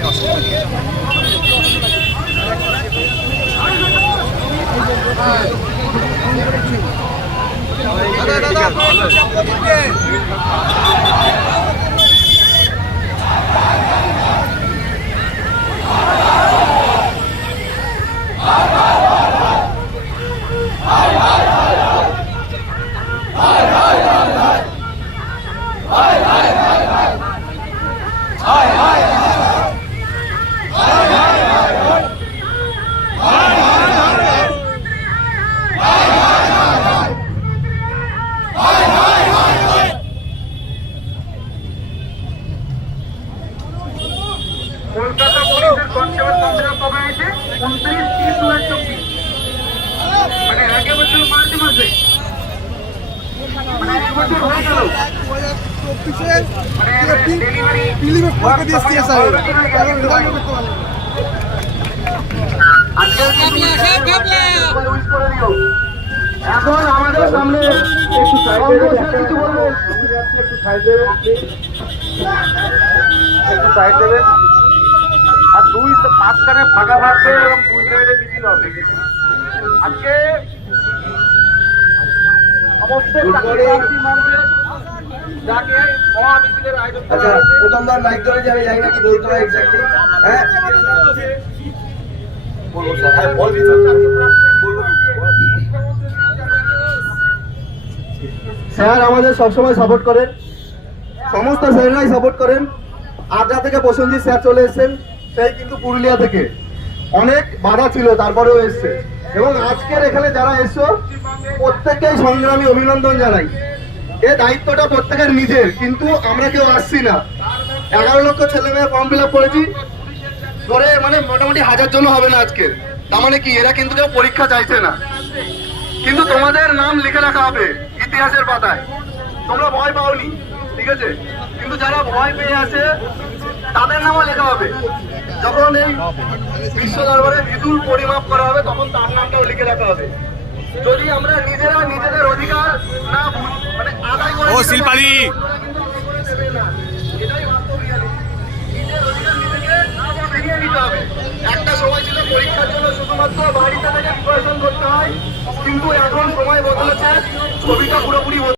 সবাই অসুবিধা Hi, hi, hi. Kolkata পুলিশের কনস্টেবল সংগ্রাম কবে হয়েছে উনত্রিশ তিন দু হাজার চব্বিশ। মানে আগে বছর মার্চ মাসে। মানে এক বছর হয়ে গেল। মানে। এখন আমাদের সামনে একটু সাইড কিছু বলব একটু সাইড দেবেন একটু সাইড দেবেন আর দুই মাঝখানে ফাঁকা থাকবে এবং দুই সাইডে মিছিল হবে। আজকে সমস্ত যাকে মহা আয়োজন আচ্ছা প্রথমবার মাইক ধরে যে আমি জানি বলতে হয় এক্স্যাক্টলি হ্যাঁ? বলব স্যার। হ্যাঁ বলবি বলব স্যার আমাদের সবসময় সাপোর্ট করেন। সমস্ত স্যাররাই সাপোর্ট করেন। আগ্রা থেকে প্রসেনজিৎ স্যার চলে এসেছেন। সেই কিন্তু পুরুলিয়া থেকে। অনেক বাধা ছিল, তারপরেও এসছে। এবং আজকের এখানে যারা এসছো, প্রত্যেককেই সংগ্রামী অভিনন্দন জানাই। এ দায়িত্বটা প্রত্যেকের নিজের, কিন্তু আমরা কেউ আসছি না। এগারো লক্ষ ছেলে মেয়ে ফর্ম ফিল আপ করেছি। ধরে মানে মোটামুটি হাজার জন হবে না আজকে। তার মানে কি, এরা কিন্তু কেউ পরীক্ষা চাইছে না। কিন্তু তোমাদের নাম লিখে রাখা হবে ইতিহাসের পাতায়। তোমরা ভয় পাওনি, ঠিক আছে? কিন্তু যারা ভয় পেয়ে আছে তাদের নামও লেখা হবে যখন এই বিশ্ব দরবারে বিদুল পরিমাপ করা হবে তখন তার নামটাও লিখে রাখা হবে যদি আমরা নিজেরা নিজেদের অধিকার না মানে আদায় করে ও, শিল্পালি! এটাই বাস্তব। নিজের অধিকার নিজেকে ফিরিয়ে নিতে হবে। একটা সময় ছিল পরীক্ষার জন্য শুধুমাত্র বাড়িতে থেকে প্রিপারেশন করতে হয় কিন্তু এখন সময় বদলেছে ছবিটা পুরোপুরি